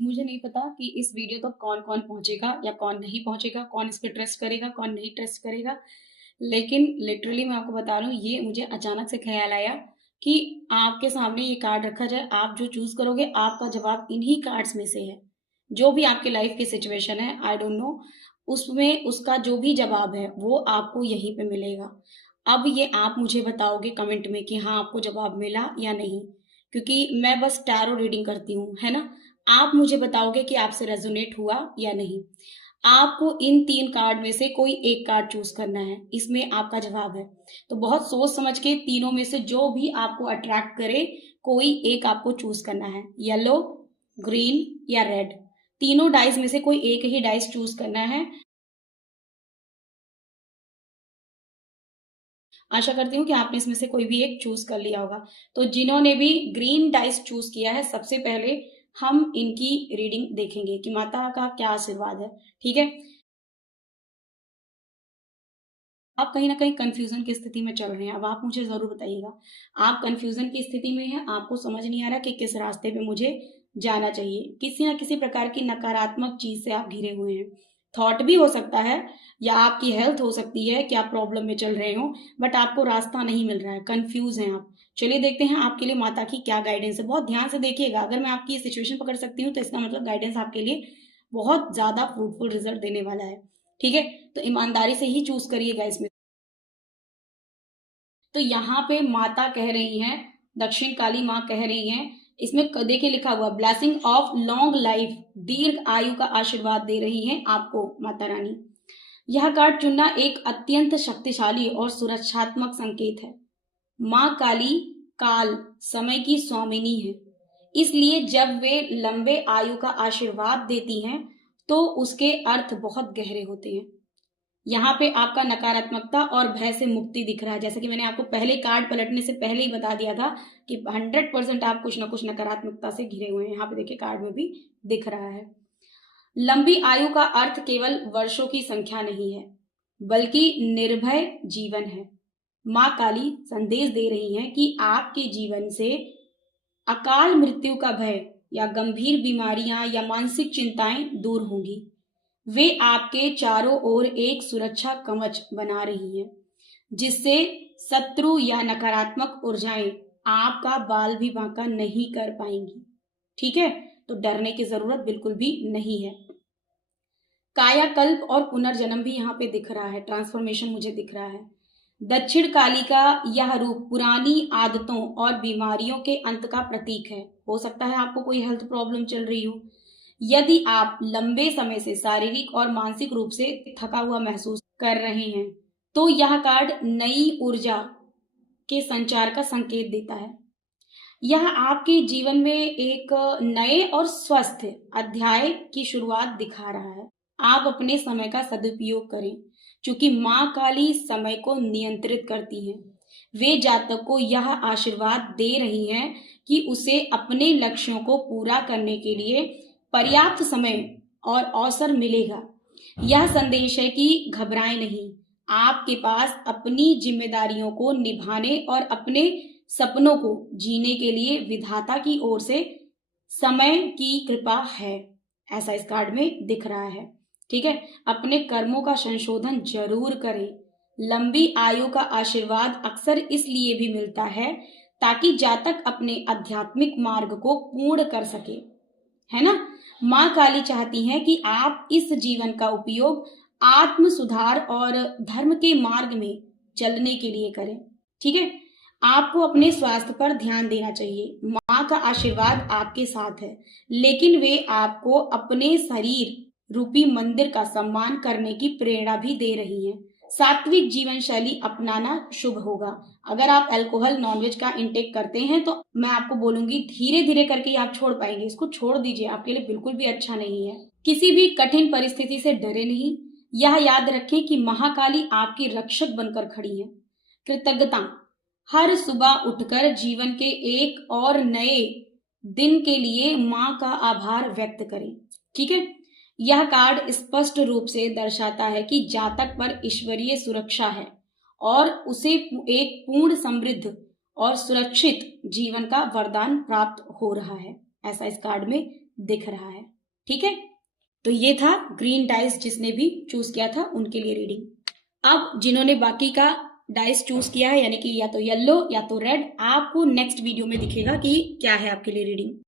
मुझे नहीं पता कि इस वीडियो तक कौन कौन पहुंचेगा या कौन नहीं पहुंचेगा, कौन इस पे ट्रस्ट करेगा, कौन नहीं ट्रस्ट करेगा। लेकिन लिटरली मैं आपको बता रहा हूँ, ये मुझे अचानक से ख्याल आया कि आपके सामने ये कार्ड रखा जाए, आप जो चूज करोगे आपका जवाब इन्हीं कार्ड्स में से है। जो भी आपके लाइफ की सिचुएशन है, आई डोंट नो, उसमें उसका जो भी जवाब है वो आपको यहीं पे मिलेगा। अब ये आप मुझे बताओगे कमेंट में कि हाँ आपको जवाब मिला या नहीं, क्योंकि मैं बस टैरो रीडिंग करती हूँ, है ना। आप मुझे बताओगे कि आपसे रेजोनेट हुआ या नहीं। आपको इन 3 कार्ड में से कोई एक कार्ड चूज करना है, इसमें आपका जवाब है। तो बहुत सोच समझ के तीनों में से जो भी आपको अट्रैक्ट करे, कोई एक आपको चूज करना है। येलो, ग्रीन या रेड, तीनों डाइस में से कोई एक ही डाइस चूज करना है। आशा करती हूँ कि आपने इसमें से कोई भी एक चूज कर लिया होगा। तो जिन्होंने भी ग्रीन डाइस चूज किया है, सबसे पहले हम इनकी रीडिंग देखेंगे कि माता का क्या आशीर्वाद है। ठीक है। आप कहीं ना कहीं कंफ्यूजन की स्थिति में चल रहे हैं, अब आप मुझे जरूर बताइएगा। आप कंफ्यूजन की स्थिति में हैं, आपको समझ नहीं आ रहा कि किस रास्ते पे मुझे जाना चाहिए, किसी ना किसी प्रकार की नकारात्मक चीज से आप घिरे हुए हैं। थॉट भी हो सकता है, या आपकी हेल्थ हो सकती है कि आप प्रॉब्लम में चल रहे हो, बट आपको रास्ता नहीं मिल रहा है, कंफ्यूज हैं आप। चलिए देखते हैं आपके लिए माता की क्या गाइडेंस है। बहुत ध्यान से देखिएगा, अगर मैं आपकी सिचुएशन पकड़ सकती हूँ तो इसका मतलब गाइडेंस आपके लिए बहुत ज्यादा फ्रूटफुल रिजल्ट देने वाला है। ठीक है। तो ईमानदारी से ही चूज करिएगा इसमें। तो यहाँ पे माता कह रही हैं, दक्षिण काली माँ कह रही हैं, इसमें देखिए लिखा हुआ ब्लेसिंग ऑफ लॉन्ग लाइफ, दीर्घ आयु का आशीर्वाद दे रही हैं आपको माता रानी। यह कार्ड चुनना एक अत्यंत शक्तिशाली और सुरक्षात्मक संकेत है। माँ काली काल, समय की स्वामिनी है, इसलिए जब वे लंबे आयु का आशीर्वाद देती हैं तो उसके अर्थ बहुत गहरे होते हैं। यहाँ पे आपका नकारात्मकता और भय से मुक्ति दिख रहा है, जैसे कि मैंने आपको पहले कार्ड पलटने से पहले ही बता दिया था कि 100% आप कुछ ना कुछ नकारात्मकता से घिरे हुए हैं। यहाँ पे देखिए कार्ड में भी दिख रहा है। लंबी आयु का अर्थ केवल वर्षों की संख्या नहीं है, बल्कि निर्भय जीवन है। माँ काली संदेश दे रही हैं कि आपके जीवन से अकाल मृत्यु का भय या गंभीर बीमारियां या मानसिक चिंताएं दूर होंगी। वे आपके चारों ओर एक सुरक्षा कवच बना रही हैं, जिससे शत्रु या नकारात्मक ऊर्जाएं आपका बाल भी बांका नहीं कर पाएंगी। ठीक है। तो डरने की जरूरत बिल्कुल भी नहीं है। कायाकल्प और पुनर्जन्म भी यहाँ पे दिख रहा है, ट्रांसफॉर्मेशन मुझे दिख रहा है। दक्षिण काली का यह रूप पुरानी आदतों और बीमारियों के अंत का प्रतीक है। हो सकता है आपको कोई हेल्थ प्रॉब्लम चल रही हो, यदि आप लंबे समय से शारीरिक और मानसिक रूप से थका हुआ महसूस कर रहे हैं तो यह कार्ड नई ऊर्जा के संचार का संकेत देता है। यह आपके जीवन में एक नए और स्वस्थ अध्याय की शुरुआत दिखा रहा है। आप अपने समय का सदुपयोग करें, क्योंकि माँ काली समय को नियंत्रित करती हैं। वे जातक को यह आशीर्वाद दे रही हैं कि उसे अपने लक्ष्यों को पूरा करने के लिए पर्याप्त समय और अवसर मिलेगा। यह संदेश है कि घबराएं नहीं, आपके पास अपनी जिम्मेदारियों को निभाने और अपने सपनों को जीने के लिए विधाता की ओर से समय की कृपा है, ऐसा इस कार्ड में दिख रहा है। ठीक है। अपने कर्मों का संशोधन जरूर करें। लंबी आयु का आशीर्वाद अक्सर इसलिए भी मिलता है ताकि जातक अपने आध्यात्मिक मार्ग को पूर्ण कर सके, है ना। माँ काली चाहती हैं कि आप इस जीवन का उपयोग आत्म सुधार और धर्म के मार्ग में चलने के लिए करें। ठीक है। आपको अपने स्वास्थ्य पर ध्यान देना चाहिए। माँ का आशीर्वाद आपके साथ है, लेकिन वे आपको अपने शरीर रूपी मंदिर का सम्मान करने की प्रेरणा भी दे रही हैं। सात्विक जीवन शैली अपनाना शुभ होगा। अगर आप अल्कोहल नॉनवेज का इंटेक करते हैं तो मैं आपको बोलूंगी धीरे धीरे करके आप छोड़ पाएंगे, इसको छोड़ दीजिए, आपके लिए बिल्कुल भी अच्छा नहीं है। किसी भी कठिन परिस्थिति से डरे नहीं, यह याद रखें कि महाकाली आपकी रक्षक बनकर खड़ी है। कृतज्ञता, हर सुबह उठकर जीवन के एक और नए दिन के लिए माँ का आभार व्यक्त करें। ठीक है। यह कार्ड स्पष्ट रूप से दर्शाता है कि जातक पर ईश्वरीय सुरक्षा है और उसे एक पूर्ण समृद्ध और सुरक्षित जीवन का वरदान प्राप्त हो रहा है, ऐसा इस कार्ड में दिख रहा है। ठीक है, तो ये था ग्रीन डाइस जिसने भी चूज किया था उनके लिए रीडिंग। अब जिन्होंने बाकी का डाइस चूज किया है यानी कि या तो येलो या तो रेड, आपको नेक्स्ट वीडियो में दिखेगा कि क्या है आपके लिए रीडिंग।